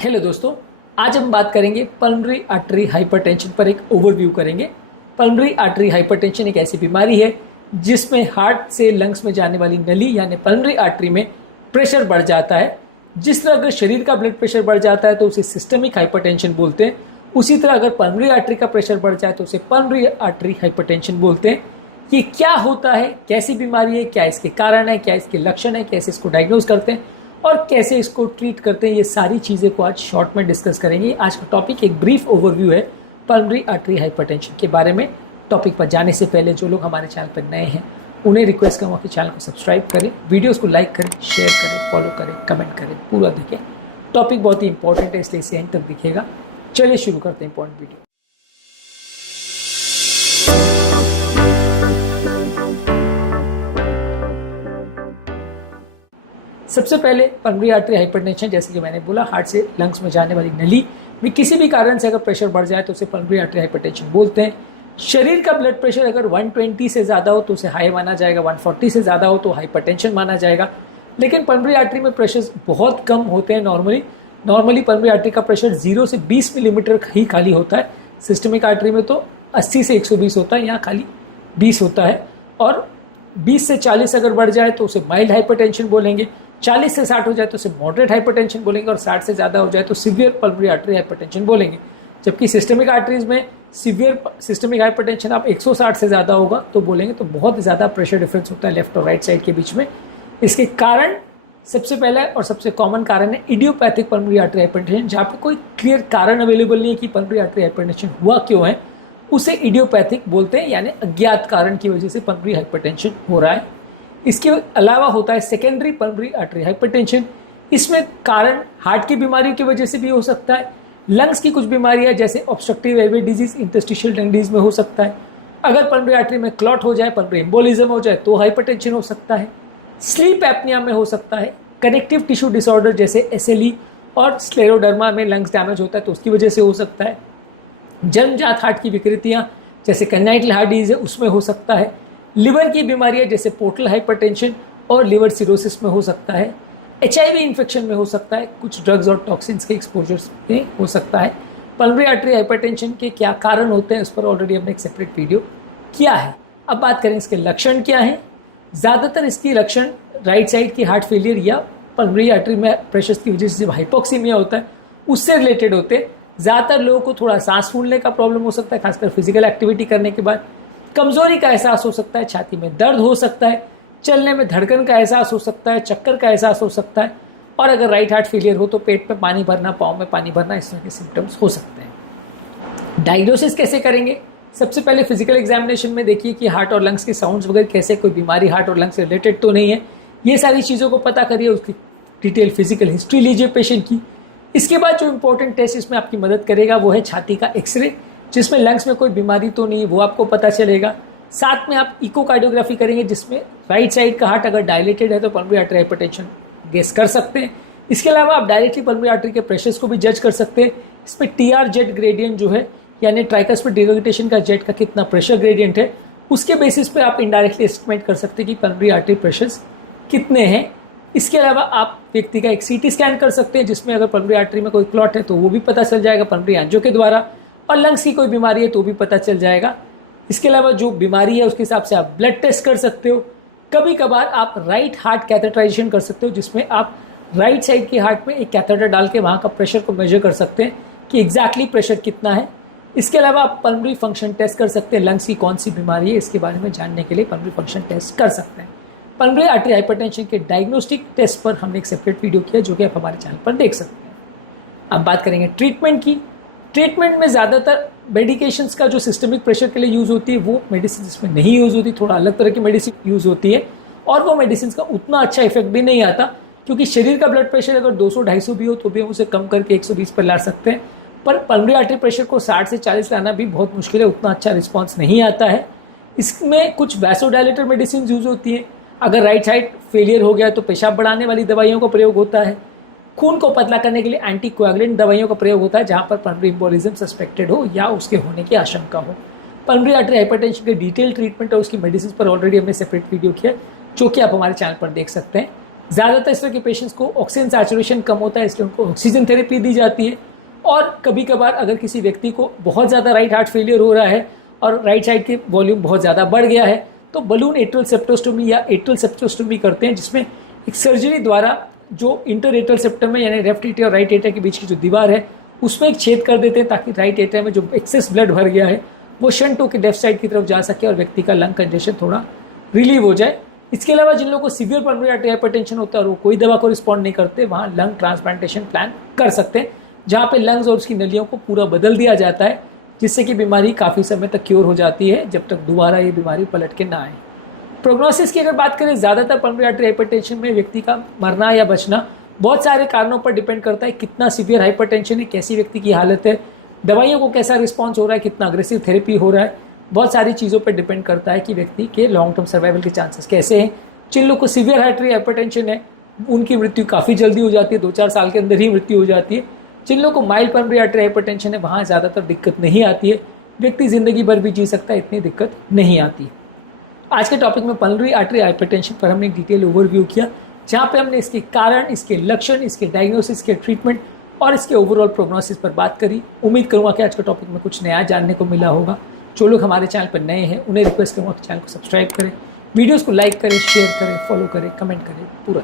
Hello दोस्तों, आज हम बात करेंगे पल्मोनरी आर्टरी हाइपरटेंशन पर। एक ओवरव्यू करेंगे। पल्मोनरी आर्टरी हाइपरटेंशन एक ऐसी बीमारी है जिसमें हार्ट से लंग्स में जाने वाली नली यानी पल्मोनरी आर्टरी में प्रेशर बढ़ जाता है। जिस तरह अगर शरीर का ब्लड प्रेशर बढ़ जाता है तो उसे सिस्टमिक हाइपरटेंशन बोलते हैं, उसी तरह अगर पल्मोनरी आर्टरी का प्रेशर बढ़ जाए तो उसे पल्मोनरी आर्टरी हाइपरटेंशन बोलते हैं। ये क्या होता है, कैसी बीमारी है, क्या इसके कारण है, क्या इसके लक्षण है, कैसे इसको डायग्नोज करते हैं और कैसे इसको ट्रीट करते हैं, ये सारी चीज़ें को आज शॉर्ट में डिस्कस करेंगे। आज का टॉपिक एक ब्रीफ ओवरव्यू है पल्मोनरी आर्टरी हाइपरटेंशन के बारे में। टॉपिक पर जाने से पहले जो लोग हमारे चैनल पर नए हैं उन्हें रिक्वेस्ट करूँगा कि चैनल को सब्सक्राइब करें, वीडियोस को लाइक करें, शेयर करें, फॉलो करें, कमेंट करें, पूरा देखें। टॉपिक बहुत ही इंपॉर्टेंट है इसलिए इसे एंड तक दिखेगा। चलिए शुरू करते हैं इंपॉर्टेंट वीडियो। सबसे पहले पल्मोनरी आर्टरी हाइपरटेंशन, जैसे कि मैंने बोला, हार्ट से लंग्स में जाने वाली नली में किसी भी कारण से अगर प्रेशर बढ़ जाए तो उसे पल्मोनरी आर्टरी हाइपरटेंशन बोलते हैं। शरीर का ब्लड प्रेशर अगर 120 से ज़्यादा हो तो उसे हाई माना जाएगा, 140 से ज़्यादा हो तो हाइपरटेंशन माना जाएगा। लेकिन पल्मोनरी आर्टरी में प्रेशर बहुत कम होते हैं। नॉर्मली पल्मोनरी आर्टरी का प्रेशर 0 से 20 मिलीमीटर ही खाली होता है। सिस्टमिक आर्टरी में तो 80 से 120 होता है, यहाँ खाली 20 होता है। और 20 से 40 अगर बढ़ जाए तो उसे माइल्ड हाइपरटेंशन बोलेंगे, 40 से 60 हो जाए तो उसे मॉडरेट हाइपरटेंशन बोलेंगे और 60 से ज़्यादा हो जाए तो सीवियर पल्मोनरी आर्टरी हाइपरटेंशन बोलेंगे। जबकि सिस्टमिक आर्टरीज में सीवियर सिस्टमिक हाइपरटेंशन आप 160 से ज़्यादा होगा तो बोलेंगे, तो बहुत ज़्यादा प्रेशर डिफरेंस होता है लेफ्ट और राइट साइड के बीच में। इसके कारण सबसे पहला और सबसे कॉमन कारण है इडियोपैथिक पल्मोनरी आर्टरी हाइपरटेंशन, जहाँ पे कोई क्लियर कारण अवेलेबल नहीं है कि पल्मोनरी आर्टरी हाइपरटेंशन हुआ क्यों है, उसे इडियोपैथिक बोलते हैं, यानी अज्ञात कारण की वजह से पल्मोनरी हाइपरटेंशन हो रहा है। इसके अलावा होता है सेकेंडरी पल्मोनरी आर्टरी हाइपरटेंशन। इसमें कारण हार्ट की बीमारियों की वजह से भी हो सकता है, लंग्स की कुछ बीमारियां जैसे obstructive airway disease, interstitial lung disease में हो सकता है। अगर पल्मोनरी आर्टरी में क्लॉट हो जाए, पल्मोनरी एम्बोलिज्म हो जाए तो हाइपरटेंशन हो सकता है। स्लीप एपनिया में हो सकता है। कनेक्टिव टिश्यू डिसऑर्डर जैसे एसएलई और स्क्लेरोडर्मा में लंग्स डैमेज होता है तो उसकी वजह से हो सकता है। जन्मजात हार्ट की विकृतियां जैसे कंजाइटल हार्ट डिजीज है उसमें हो सकता है। लिवर की बीमारियां जैसे पोर्टल हाइपरटेंशन और लिवर सिरोसिस में हो सकता है। एचआईवी इन्फेक्शन में हो सकता है। कुछ ड्रग्स और टॉक्सिन्स के एक्सपोजर्स में हो सकता है। पल्मोनरी आर्टरी हाइपरटेंशन के क्या कारण होते हैं उस पर ऑलरेडी हमने एक सेपरेट वीडियो किया है। अब बात करें इसके लक्षण क्या हैं। ज़्यादातर इसकी लक्षण राइट साइड की हार्ट फेलियर या पल्मोनरी आर्टरी में प्रेशर की वजह से हाइपोक्सीमिया होता है उससे रिलेटेड होते हैं। ज़्यादातर लोगों को थोड़ा सांस फूलने का प्रॉब्लम हो सकता है, खासकर फिजिकल एक्टिविटी करने के बाद। कमजोरी का एहसास हो सकता है, छाती में दर्द हो सकता है, चलने में धड़कन का एहसास हो सकता है, चक्कर का एहसास हो सकता है और अगर राइट हार्ट फेलियर हो तो पेट में पानी भरना, पाँव में पानी भरना, इस तरह के सिम्टम्स हो सकते हैं। डायग्नोसिस कैसे करेंगे? सबसे पहले फिजिकल एग्जामिनेशन में देखिए कि हार्ट और लंग्स के साउंड्स वगैरह कैसे, कोई बीमारी हार्ट और लंग्स से रिलेटेड तो नहीं है, ये सारी चीज़ों को पता करिए। उसकी डिटेल फिजिकल हिस्ट्री लीजिए पेशेंट की। इसके बाद जो इंपॉर्टेंट टेस्ट इसमें आपकी मदद करेगा वो है छाती का एक्सरे, जिसमें लंग्स में कोई बीमारी तो नहीं है वो आपको पता चलेगा। साथ में आप इकोकार्डियोग्राफी करेंगे जिसमें राइट साइड का हार्ट अगर डायलेटेड है तो पल्मोनरी आर्टरी हाइपरटेंशन गेस कर सकते हैं। इसके अलावा आप डायरेक्टली पल्मोनरी आर्टरी के प्रेशर्स को भी जज कर सकते हैं। इसमें टीआर जेट ग्रेडियंट जो है, यानी ट्राइकस्पिड डिरोटेशन का जेट का कितना प्रेशर ग्रेडियंट है, उसके बेसिस पे आप इनडायरेक्टली एस्टिमेट कर सकते हैं कि पल्मोनरी आर्टरी प्रेशर्स कितने हैं। इसके अलावा आप व्यक्ति का एक सीटी स्कैन कर सकते हैं जिसमें अगर पल्मोनरी आर्टरी में कोई क्लॉट है तो वो भी पता चल जाएगा पल्मोनरी एंजियो के द्वारा, और लंग्स की कोई बीमारी है तो भी पता चल जाएगा। इसके अलावा जो बीमारी है उसके हिसाब से आप ब्लड टेस्ट कर सकते हो। कभी कभार आप राइट हार्ट कैथेटराइजेशन कर सकते हो जिसमें आप राइट साइड के हार्ट में एक कैथेटर डाल के वहाँ का प्रेशर को मेजर कर सकते हैं कि एग्जैक्टली प्रेशर कितना है। इसके अलावा आप पल्मोनरी फंक्शन टेस्ट कर सकते हैं, लंग्स की कौन सी बीमारी है इसके बारे में जानने के लिए पल्मोनरी फंक्शन टेस्ट कर सकते हैं। पल्मोनरी आर्टरी हाइपरटेंशन के डायग्नोस्टिक टेस्ट पर हमने एक सेपरेट वीडियो किया जो कि आप हमारे चैनल पर देख सकते हैं। अब बात करेंगे ट्रीटमेंट की। ट्रीटमेंट में ज़्यादातर मेडिकेशंस का जो सिस्टमिक प्रेशर के लिए यूज़ होती है वो मेडिसिन इसमें नहीं यूज़ होती, थोड़ा अलग तरह की मेडिसिन यूज़ होती है और वो मेडिसिन का उतना अच्छा इफेक्ट भी नहीं आता, क्योंकि शरीर का ब्लड प्रेशर अगर 200-250 भी हो तो भी हम उसे कम करके 120 पर ला सकते हैं। पर पल्मोनरी आर्टरी प्रेशर को 60 से 40 लाना भी बहुत मुश्किल है, उतना अच्छा रिस्पॉन्स नहीं आता है। इसमें कुछ वैसोडायलेटर मेडिसिन यूज़ होती है। अगर राइट साइड फेलियर हो गया तो पेशाब बढ़ाने वाली दवाइयों का प्रयोग होता है। खून को पतला करने के लिए एंटीकोएगुलेंट दवाइयों का प्रयोग होता है जहाँ पर पल्मोनरी एम्बोलिज्म सस्पेक्टेड हो या उसके होने की आशंका हो। पल्मोनरी आर्टरी हाइपरटेंशन के डिटेल ट्रीटमेंट और उसकी मेडिसिन पर ऑलरेडी हमने सेपरेट वीडियो किया जो कि आप हमारे चैनल पर देख सकते हैं। ज़्यादातर इस तरह के पेशेंट्स को ऑक्सीजन सैचुरेशन कम होता है, इसलिए उनको ऑक्सीजन थेरेपी दी जाती है। और कभी कभार अगर किसी व्यक्ति को बहुत ज़्यादा राइट हार्ट फेलियर हो रहा है और राइट साइड की वॉल्यूम बहुत ज़्यादा बढ़ गया है, तो बलून एट्रियल सेप्टोस्टोमी या एट्रियल सेप्टोस्टोमी करते हैं, जिसमें एक सर्जरी द्वारा जो इंटर एट्रियल सेप्टम में यानी लेफ्ट एट्रिया और राइट एट्रिया के बीच की जो दीवार है उसमें एक छेद कर देते हैं, ताकि राइट एट्रिया में जो एक्सेस ब्लड भर गया है वो शंट होकर लेफ्ट साइड की तरफ जा सके और व्यक्ति का लंग कंजेशन थोड़ा रिलीव हो जाए। इसके अलावा जिन लोगों को सीवियर पल्मोनरी आर्टरी हाइपरटेंशन होता है और वो कोई दवा को रिस्पॉन्ड नहीं करते, वहाँ लंग ट्रांसप्लांटेशन प्लान कर सकते हैं, जहाँ पे लंग्स और उसकी नलियों को पूरा बदल दिया जाता है, जिससे कि बीमारी काफ़ी समय तक क्योर हो जाती है, जब तक दोबारा ये बीमारी पलट के ना आए। प्रोग्नोसिस की अगर बात करें, ज़्यादातर पल्मोनरी आर्टरी हाइपरटेंशन में व्यक्ति का मरना या बचना बहुत सारे कारणों पर डिपेंड करता है। कितना सीवियर हाइपरटेंशन है, कैसी व्यक्ति की हालत है, दवाइयों को कैसा रिस्पॉन्स हो रहा है, कितना अग्रेसिव थेरेपी हो रहा है, बहुत सारी चीज़ों पर डिपेंड करता है कि व्यक्ति के लॉन्ग टर्म सर्वाइवल के चांसेस कैसे हैं। जिन लोग को सीवियर आर्टरी हाइपरटेंशन है उनकी मृत्यु काफ़ी जल्दी हो जाती है, 2-4 साल के अंदर ही मृत्यु हो जाती है। जिन लोगों को माइल्ड पल्मोनरी आर्टरी हाइपरटेंशन है वहाँ ज़्यादातर दिक्कत नहीं आती है, व्यक्ति ज़िंदगी भर भी जी सकता है, इतनी दिक्कत नहीं आती। आज के टॉपिक में पल्मोनरी आर्टरी हाइपरटेंशन पर हमने एक डिटेल ओवरव्यू किया, जहाँ पे हमने इसके कारण, इसके लक्षण, इसके डायग्नोसिस, के ट्रीटमेंट और इसके ओवरऑल प्रोग्नोसिस पर बात करी। उम्मीद करूँगा कि आज के टॉपिक में कुछ नया जानने को मिला होगा। जो लोग हमारे चैनल पर नए हैं उन्हें रिक्वेस्ट करूँगा कि चैनल को सब्सक्राइब करें, वीडियोज़ को लाइक करें, शेयर करें, फॉलो करें, कमेंट करें, पूरा